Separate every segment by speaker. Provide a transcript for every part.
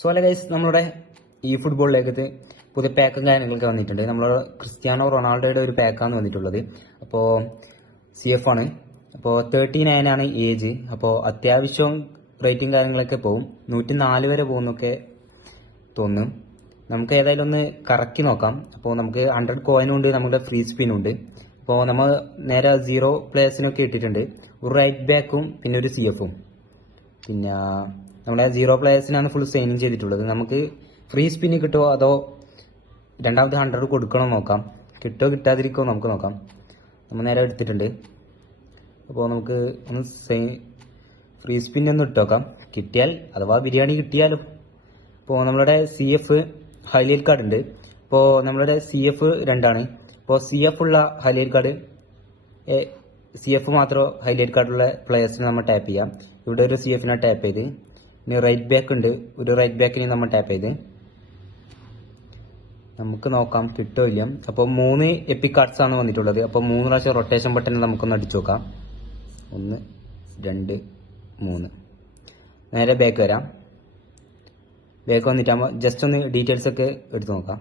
Speaker 1: So അല്ല guys നമ്മുടെ ഈ ഫുട്ബോളിലേക്ക് പുതിയ പാക്കും കാര്യങ്ങളൊക്കെ വന്നിട്ടുണ്ട്. നമ്മൾ ക്രിസ്ത്യാനോ റൊണാൾഡോയുടെ ഒരു പാക്കാണ് വന്നിട്ടുള്ളത്. അപ്പോൾ സി എഫ് ആണ്. അപ്പോൾ തേർട്ടി നയൻ ആണ് ഏജ് അപ്പോൾ അത്യാവശ്യം റേറ്റിംഗ് കാര്യങ്ങളൊക്കെ പോകും നൂറ്റി നാല് വരെ പോകുന്നൊക്കെ തോന്നും നമുക്ക് ഏതായാലും ഒന്ന് കറക്കി നോക്കാം. അപ്പോൾ നമുക്ക് ഹൺഡ്രഡ് കോയിനും ഉണ്ട് നമ്മുടെ ഫ്രീ സ്പിന്നും ഉണ്ട്. അപ്പോൾ നമ്മൾ നേരെ സീറോ പ്ലേയേഴ്സിനൊക്കെ ഇട്ടിട്ടുണ്ട്. ഒരു റൈറ്റ് ബാക്കും പിന്നെ ഒരു സി എഫും പിന്നെ നമ്മുടെ സീറോ പ്ലേയേഴ്സിനാണ് ഫുൾ സൈനിങ് ചെയ്തിട്ടുള്ളത്. നമുക്ക് ഫ്രീ സ്പിന് കിട്ടുമോ അതോ രണ്ടാമത്തെ ഹൺഡ്രഡ് കൊടുക്കണോ നോക്കാം. കിട്ടോ കിട്ടാതിരിക്കുമോ നമുക്ക് നോക്കാം. നമ്മൾ നേരെ എടുത്തിട്ടുണ്ട്. അപ്പോൾ നമുക്ക് ഒന്ന് സൈ ഫ്രീ സ്പിൻ ഒന്ന് ഇട്ട് നോക്കാം. കിട്ടിയാൽ അഥവാ ബിരിയാണി കിട്ടിയാലും. ഇപ്പോൾ നമ്മളുടെ സി എഫ് ഹൈലൈറ്റ് കാർഡ് ഉണ്ട്. ഇപ്പോൾ നമ്മളുടെ സി എഫ് രണ്ടാണ്. ഇപ്പോൾ സി എഫ് ഉള്ള ഹൈലൈറ്റ് കാർഡ് സി എഫ് മാത്രം ഹൈലൈറ്റ് കാർഡുള്ള പ്ലേയേഴ്സിനെ നമ്മൾ ടാപ്പ് ചെയ്യാം. ഇവിടെ ഒരു സി എഫിനെ ടാപ്പ് ചെയ്ത് ഇനി റൈറ്റ് ബാക്ക് ഉണ്ട്. ഒരു റൈറ്റ് ബാക്കിന് നമ്മൾ ടാപ്പ് ചെയ്ത്. നമുക്ക് നോക്കാം കിട്ടോ ഇല്ല അപ്പോൾ മൂന്ന് എപ്പി കാർഡ്സ് ആണ് വന്നിട്ടുള്ളത്. അപ്പോൾ മൂന്ന് പ്രാവശ്യം റൊട്ടേഷൻ ബട്ടൺ നമുക്കൊന്ന് അടിച്ചു നോക്കാം. ഒന്ന് രണ്ട് മൂന്ന്. നേരെ ബാക്ക് വരാം. ബാക്ക് വന്നിട്ടാകുമ്പോൾ ജസ്റ്റ് ഒന്ന് ഡീറ്റെയിൽസ് ഒക്കെ എടുത്തു നോക്കാം.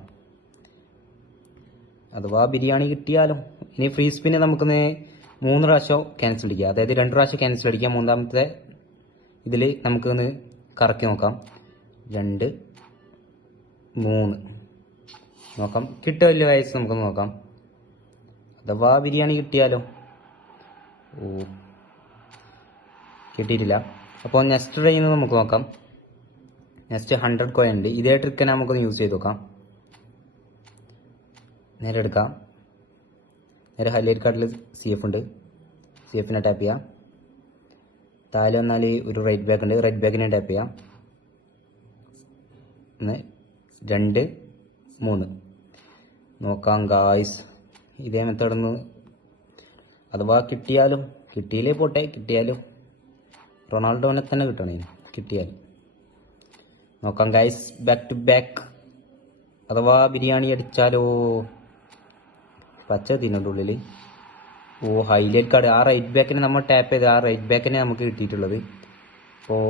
Speaker 1: അഥവാ ബിരിയാണി കിട്ടിയാലും? ഇനി ഫ്രീ സ്പിന് നമുക്കൊന്ന് മൂന്ന് പ്രാവശ്യം ക്യാൻസൽ അടിക്കുക അതായത് രണ്ട് പ്രാവശ്യം ക്യാൻസൽ അടിക്കുക മൂന്നാമത്തെ ഇതിൽ നമുക്കൊന്ന് കറക്കി നോക്കാം. രണ്ട് മൂന്ന്. നോക്കാം. കിട്ടുക വലിയ വയസ്സ് നമുക്ക് നോക്കാം. അഥവാ ബിരിയാണി കിട്ടിയാലോ? ഓ കിട്ടിയിട്ടില്ല. അപ്പോൾ നെക്സ്റ്റ് ട്രെയിൻ നമുക്ക് നോക്കാം. നെക്സ്റ്റ് ഹൺഡ്രഡ് കോയിൻ ഉണ്ട്. ഇതേ ട്രിക്ക് തന്നെ നമുക്കൊന്ന് യൂസ് ചെയ്ത് നോക്കാം. നേരെ എടുക്കാം. നേരെ ഹൈലൈറ്റ് കാർഡിൽ സി എഫ് ഉണ്ട്. സി എഫിനെ ടാപ്പ് ചെയ്യാം. താഴെ വന്നാൽ ഒരു റൈറ്റ് ബാക്ക് ഉണ്ട്. റൈറ്റ് ബാക്കിനെ ടാപ്പ് ചെയ്യാം. ഒന്ന് രണ്ട് മൂന്ന്. നോക്കാം ഗായ്സ് ഇതേ മെത്തേഡൊന്ന് അഥവാ കിട്ടിയാലും കിട്ടിയില്ലേ പോട്ടെ കിട്ടിയാലും. റൊണാൾഡോനെ തന്നെ കിട്ടണേ കിട്ടിയാൽ നോക്കാം ഗൈസ് ബാക്ക് ടു ബാക്ക് അഥവാ ബിരിയാണി അടിച്ചാലോ? പച്ച തിന്നുണ്ട് ഉള്ളിൽ ഓ ഹൈലൈറ്റ് കാർഡ്. ആ റൈറ്റ് ബാക്കിനെ നമ്മൾ ടാപ്പ് ചെയ്ത് ആ റൈറ്റ് ബാക്കിനെ നമുക്ക് കിട്ടിയിട്ടുള്ളത്. അപ്പോൾ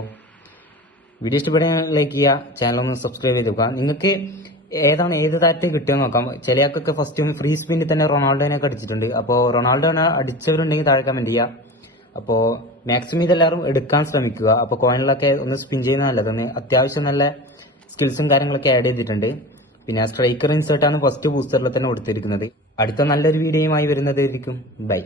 Speaker 1: വീഡിയോ ഇഷ്ടപ്പെടാൻ ലൈക്ക് ചെയ്യുക ചാനൽ ഒന്ന് സബ്സ്ക്രൈബ് ചെയ്ത് വെക്കുക. നിങ്ങൾക്ക് ഏതാണ് ഏത് താരത്തെ കിട്ടുക നോക്കാം. ചില ആൾക്കൊക്കെ ഫസ്റ്റ് ഫ്രീ സ്പിന്നിൽ തന്നെ റൊണാൾഡോനെ അടിച്ചിട്ടുണ്ട്. അപ്പോൾ റൊണാൾഡോനെ അടിച്ചവരുണ്ടെങ്കിൽ താഴെ കമന്റ് ചെയ്യുക. അപ്പോൾ മാക്സിമം ഇതെല്ലാവരും എടുക്കാൻ ശ്രമിക്കുക. അപ്പോൾ കോയിനിലൊക്കെ ഒന്ന് സ്പിൻ ചെയ്യുന്ന നല്ലതാണ്. അത്യാവശ്യം നല്ല സ്കിൽസും കാര്യങ്ങളൊക്കെ ആഡ് ചെയ്തിട്ടുണ്ട്. പിന്നെ സ്ട്രൈക്കർ ഇൻസേർട്ടാണ് ഫസ്റ്റ് ബൂസ്റ്ററിൽ തന്നെ കൊടുത്തിരിക്കുന്നത്. അടുത്ത നല്ലൊരു വീഡിയോയുമായി വരുന്നതായിരിക്കും. ബൈ